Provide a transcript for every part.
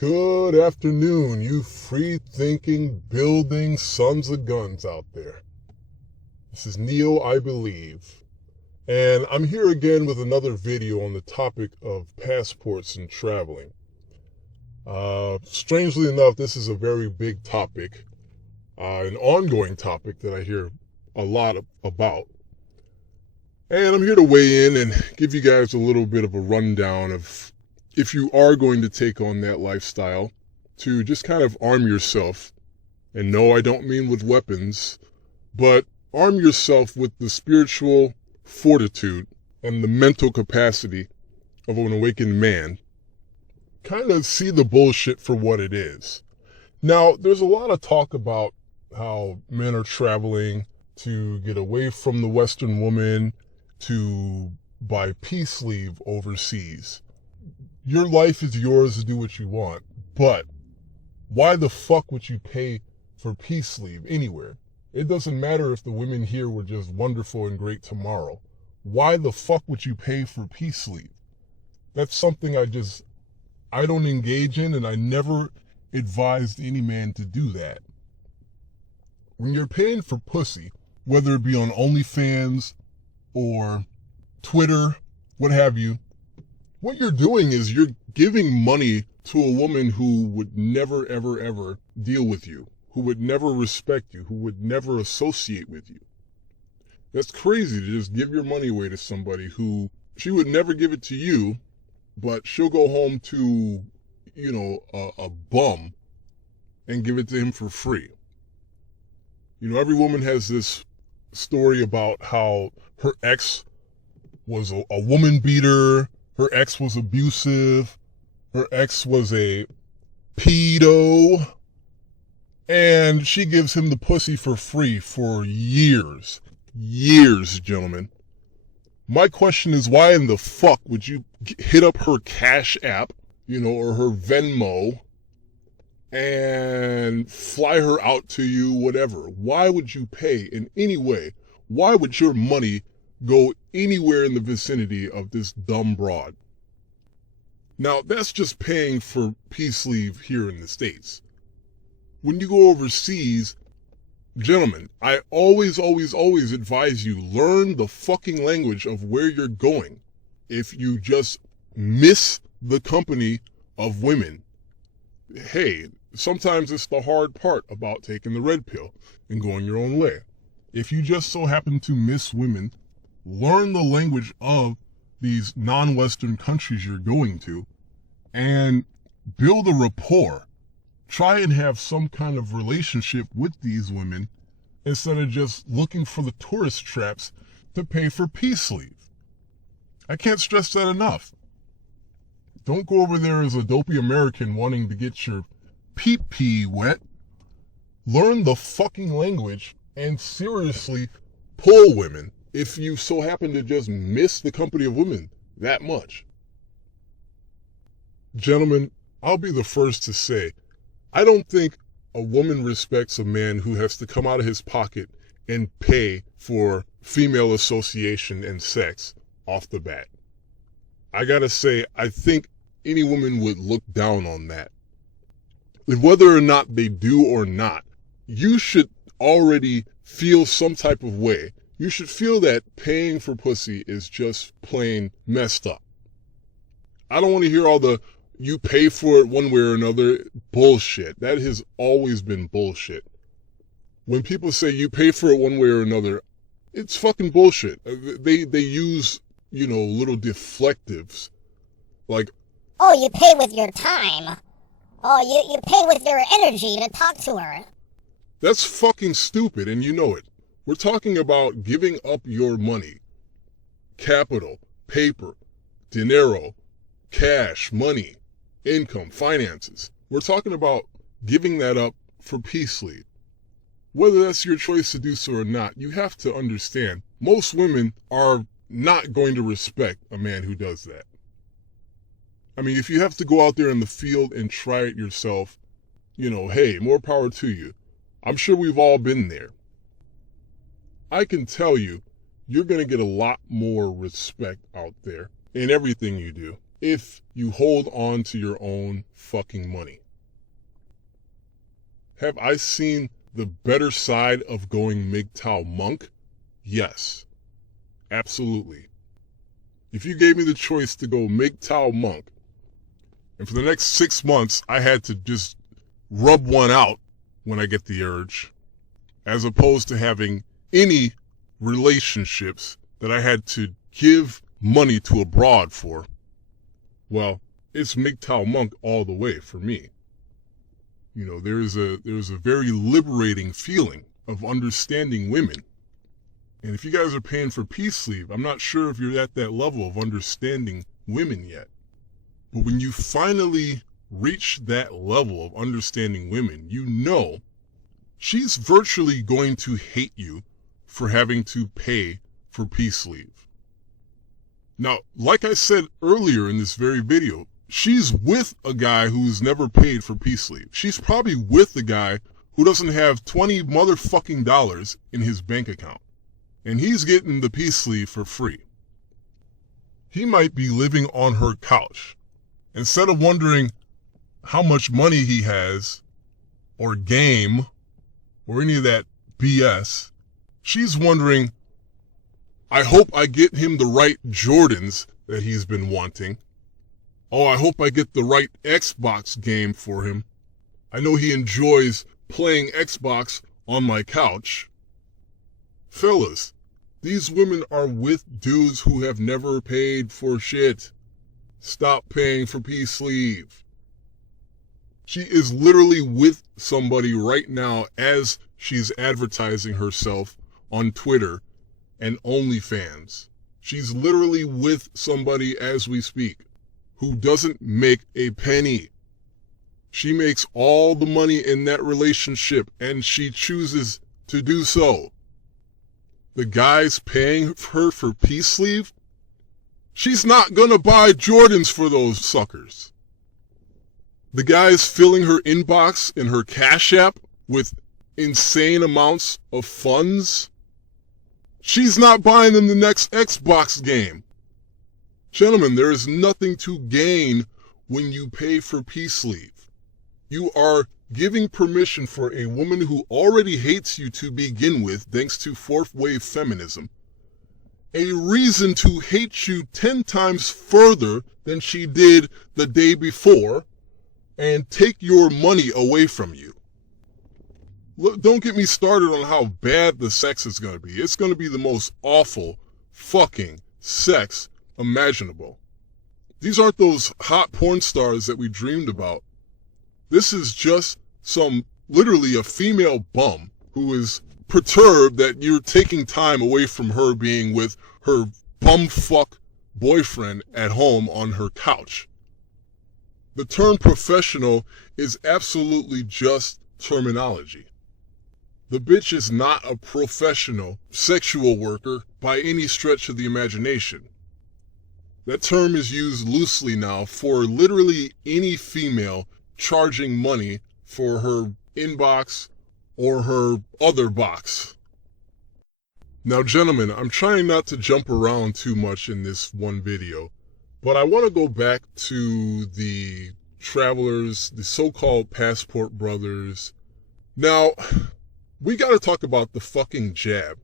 Good afternoon, you free-thinking, building sons of guns out there. This is Neo, I believe. And I'm here again with another video on the topic of passports and traveling. Strangely enough, this is a very big topic, an ongoing topic that I hear a lot about. And I'm here to weigh in and give you guys a little bit of a rundown of if you are going to take on that lifestyle, to just kind of arm yourself. And no, I don't mean with weapons, but arm yourself with the spiritual fortitude and the mental capacity of an awakened man. Kind of see the bullshit for what it is. Now, there's a lot of talk about how men are traveling to get away from the Western woman, to buy peace leave overseas. Your life is yours to do what you want, but why the fuck would you pay for peace leave anywhere? It doesn't matter if the women here were just wonderful and great tomorrow. Why the fuck would you pay for peace leave? That's something I don't engage in, and I never advised any man to do that. When you're paying for pussy, whether it be on OnlyFans or Twitter, what have you, what you're doing is you're giving money to a woman who would never, ever, ever deal with you, who would never respect you, who would never associate with you. That's crazy to just give your money away to somebody who, she would never give it to you, but she'll go home to, a bum and give it to him for free. Every woman has this story about how her ex was a woman beater, her ex was abusive, her ex was a pedo, and she gives him the pussy for free for years. Years, gentlemen. My question is, why in the fuck would you hit up her Cash App, or her Venmo, and fly her out to you, whatever? Why would you pay in any way? Why would your money go anywhere in the vicinity of this dumb broad? Now, that's just paying for peace leave here in the States. When you go overseas, gentlemen, I always advise you, learn the fucking language of where you're going. If you just miss the company of women, hey, sometimes it's the hard part about taking the red pill and going your own way. If you just so happen to miss women, learn the language of these non-Western countries you're going to and build a rapport. Try and have some kind of relationship with these women instead of just looking for the tourist traps to pay for peace leave. I can't stress that enough. Don't go over there as a dopey American wanting to get your pee-pee wet. Learn the fucking language and seriously pull women if you so happen to just miss the company of women that much. Gentlemen, I'll be the first to say, I don't think a woman respects a man who has to come out of his pocket and pay for female association and sex off the bat. I gotta say, I think any woman would look down on that. And whether or not they do or not, you should already feel some type of way. You should feel that paying for pussy is just plain messed up. I don't want to hear all the you pay for it one way or another bullshit. That has always been bullshit. When people say you pay for it one way or another, it's fucking bullshit. They use, little deflectives. Like, oh, you pay with your time. Oh, you pay with your energy to talk to her. That's fucking stupid, and you know it. We're talking about giving up your money. Capital, paper, dinero, cash, money, income, finances. We're talking about giving that up for peace leave. Whether that's your choice to do so or not, you have to understand, most women are not going to respect a man who does that. I mean, if you have to go out there in the field and try it yourself, hey, more power to you. I'm sure we've all been there. I can tell you, you're going to get a lot more respect out there in everything you do. if you hold on to your own fucking money. Have I seen the better side of going MGTOW monk? Yes, absolutely. If you gave me the choice to go MGTOW monk, and for the next 6 months I had to just rub one out when I get the urge, as opposed to having any relationships that I had to give money to a broad for, well, it's MGTOW monk all the way for me. You know, there's a very liberating feeling of understanding women. And if you guys are paying for peace leave, I'm not sure if you're at that level of understanding women yet. But when you finally reach that level of understanding women, you know she's virtually going to hate you for having to pay for peace leave. Now, like I said earlier in this very video, she's with a guy who's never paid for peace leave. She's probably with the guy who doesn't have $20 motherfucking dollars in his bank account. And he's getting the peace leave for free. He might be living on her couch. Instead of wondering how much money he has, or game, or any of that BS, she's wondering, I hope I get him the right Jordans that he's been wanting. Oh, I hope I get the right Xbox game for him. I know he enjoys playing Xbox on my couch. Fellas, these women are with dudes who have never paid for shit. Stop paying for peace leave. She is literally with somebody right now as she's advertising herself on Twitter and OnlyFans. She's literally with somebody as we speak who doesn't make a penny. She makes all the money in that relationship and she chooses to do so. The guy's paying her for peace leave? She's not gonna buy Jordans for those suckers. The guy's filling her inbox in her Cash App with insane amounts of funds. She's not buying them the next Xbox game. Gentlemen, there is nothing to gain when you pay for peace leave. You are giving permission for a woman who already hates you to begin with, thanks to fourth wave feminism, a reason to hate you 10 times further than she did the day before, and take your money away from you. Look, don't get me started on how bad the sex is going to be. It's going to be the most awful fucking sex imaginable. These aren't those hot porn stars that we dreamed about. This is just literally a female bum who is perturbed that you're taking time away from her being with her bumfuck boyfriend at home on her couch. The term professional is absolutely just terminology. The bitch is not a professional sexual worker by any stretch of the imagination. That term is used loosely now for literally any female charging money for her inbox or her other box. Now, gentlemen, I'm trying not to jump around too much in this one video, but I want to go back to the travelers, the so-called passport brothers. Now, we got to talk about the fucking jab.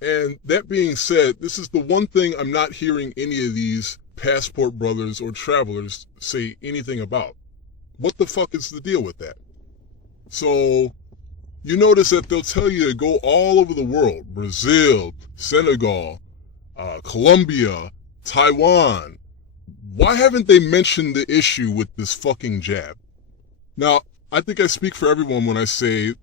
And that being said, this is the one thing I'm not hearing any of these passport brothers or travelers say anything about. What the fuck is the deal with that? So, you notice that they'll tell you to go all over the world. Brazil, Senegal, Colombia, Taiwan. Why haven't they mentioned the issue with this fucking jab? Now, I think I speak for everyone when I say,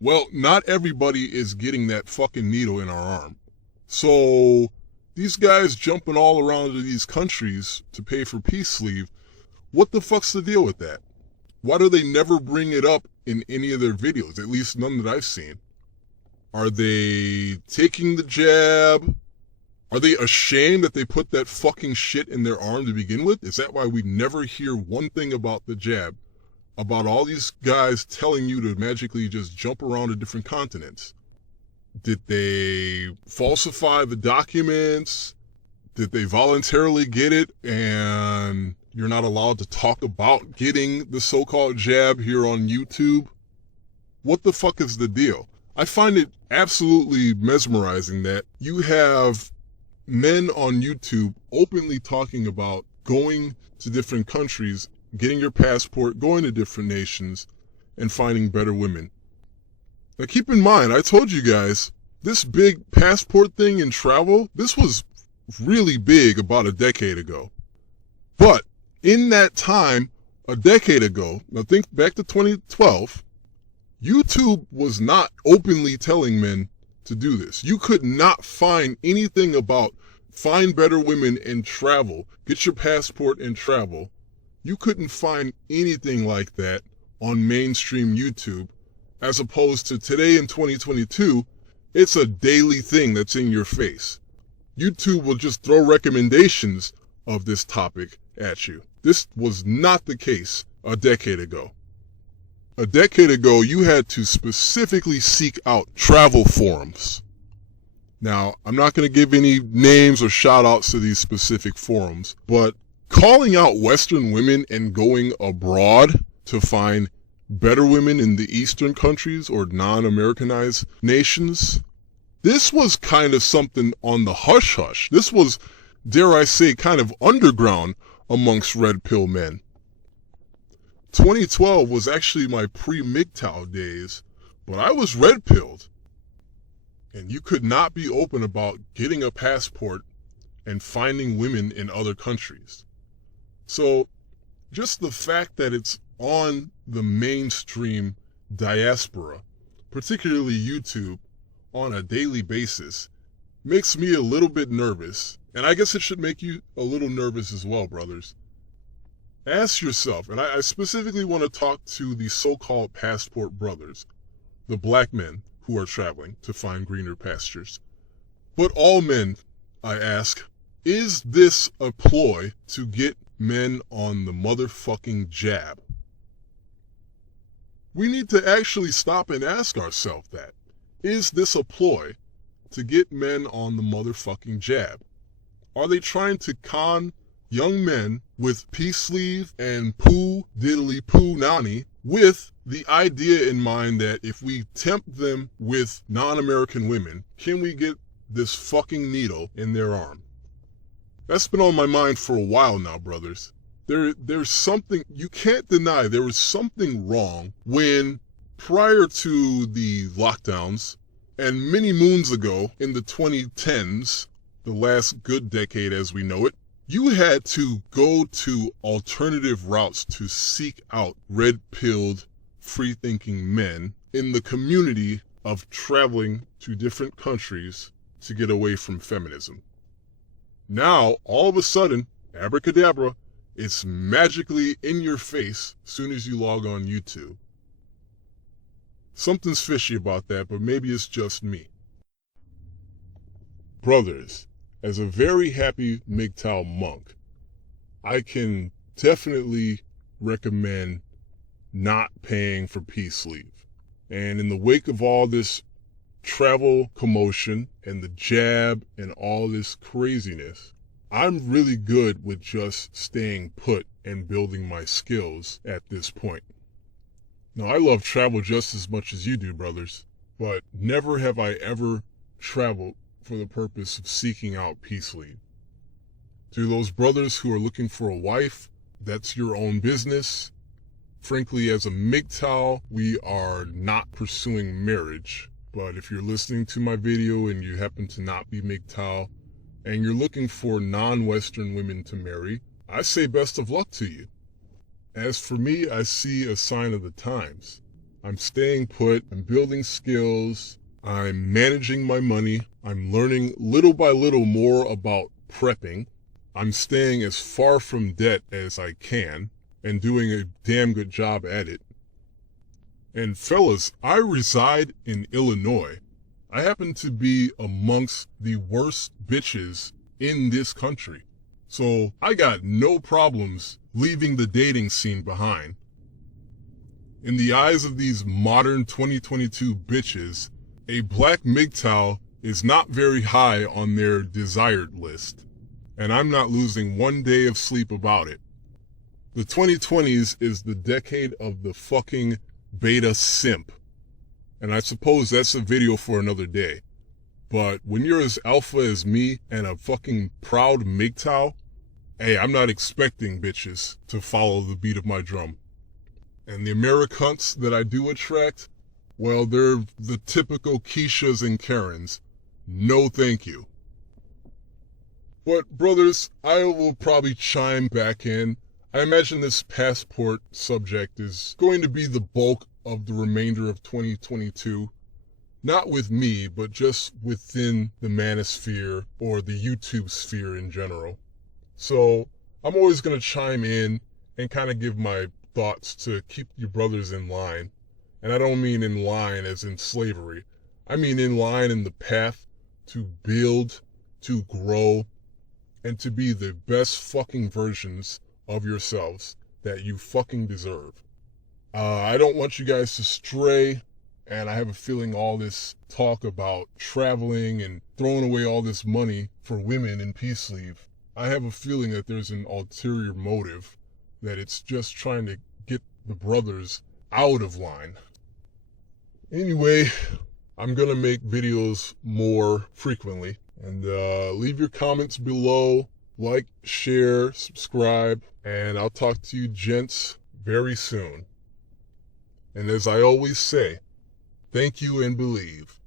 well, not everybody is getting that fucking needle in our arm. So, these guys jumping all around to these countries to pay for peace leave, what the fuck's the deal with that? Why do they never bring it up in any of their videos? At least none that I've seen. Are they taking the jab? Are they ashamed that they put that fucking shit in their arm to begin with? Is that why we never hear one thing about the jab? About all these guys telling you to magically just jump around to different continents? Did they falsify the documents? Did they voluntarily get it and you're not allowed to talk about getting the so-called jab here on YouTube? What the fuck is the deal? I find it absolutely mesmerizing that you have men on YouTube openly talking about going to different countries, getting your passport, going to different nations, and finding better women. Now keep in mind, I told you guys, this big passport thing in travel, this was really big about a decade ago. But in that time, a decade ago, now think back to 2012, YouTube was not openly telling men to do this. You could not find anything about find better women and travel, get your passport and travel. You couldn't find anything like that on mainstream YouTube, as opposed to today in 2022, it's a daily thing that's in your face. YouTube will just throw recommendations of this topic at you. This was not the case a decade ago. A decade ago, you had to specifically seek out travel forums. Now, I'm not going to give any names or shout outs to these specific forums, but calling out Western women and going abroad to find better women in the Eastern countries or non-Americanized nations, this was kind of something on the hush-hush. This was, dare I say, kind of underground amongst red pill men. 2012 was actually my pre-MGTOW days, but I was red pilled. And you could not be open about getting a passport and finding women in other countries. So just the fact that it's on the mainstream diaspora, particularly YouTube, on a daily basis, makes me a little bit nervous. And I guess it should make you a little nervous as well, brothers. Ask yourself, and I specifically want to talk to the so-called passport brothers, the black men who are traveling to find greener pastures. But all men, I ask, is this a ploy to get men on the motherfucking jab? We need to actually stop and ask ourselves that. Is this a ploy to get men on the motherfucking jab? Are they trying to con young men with peace sleeve and poo diddly poo nanny with the idea in mind that if we tempt them with non-American women, can we get this fucking needle in their arm? That's been on my mind for a while now, brothers. There's something, you can't deny there was something wrong when prior to the lockdowns and many moons ago in the 2010s, the last good decade as we know it, you had to go to alternative routes to seek out red-pilled, free-thinking men in the community of traveling to different countries to get away from feminism. Now, all of a sudden, abracadabra, it's magically in your face as soon as you log on YouTube. Something's fishy about that, but maybe it's just me. Brothers, as a very happy MGTOW monk, I can definitely recommend not paying for peace leave. And in the wake of all this travel commotion and the jab and all this craziness, I'm really good with just staying put and building my skills at this point. Now, I love travel just as much as you do, brothers, but never have I ever traveled for the purpose of seeking out peace leave. To those brothers who are looking for a wife, that's your own business. Frankly, as a MGTOW, we are not pursuing marriage. But if you're listening to my video and you happen to not be MGTOW, and you're looking for non-Western women to marry, I say best of luck to you. As for me, I see a sign of the times. I'm staying put, I'm building skills, I'm managing my money, I'm learning little by little more about prepping, I'm staying as far from debt as I can, and doing a damn good job at it. And fellas, I reside in Illinois. I happen to be amongst the worst bitches in this country. So I got no problems leaving the dating scene behind. In the eyes of these modern 2022 bitches, a black MGTOW is not very high on their desired list. and I'm not losing one day of sleep about it. The 2020s is the decade of the fucking beta simp. And I suppose that's a video for another day. But when you're as alpha as me and a fucking proud MGTOW, hey, I'm not expecting bitches to follow the beat of my drum. And the Americunts that I do attract, well, they're the typical Keishas and Karens. No thank you. But brothers, I will probably chime back in. I imagine this passport subject is going to be the bulk of the remainder of 2022. Not with me, but just within the manosphere or the YouTube sphere in general. So I'm always going to chime in and kind of give my thoughts to keep you brothers in line. And I don't mean in line as in slavery. I mean in line in the path to build, to grow, and to be the best fucking versions of yourselves that you fucking deserve. I don't want you guys to stray, and I have a feeling all this talk about traveling and throwing away all this money for women in peace leave, I have a feeling that there's an ulterior motive, that it's just trying to get the brothers out of line. Anyway, I'm gonna make videos more frequently, and leave your comments below, like, share, subscribe, and I'll talk to you gents very soon. And as I always say, thank you and believe.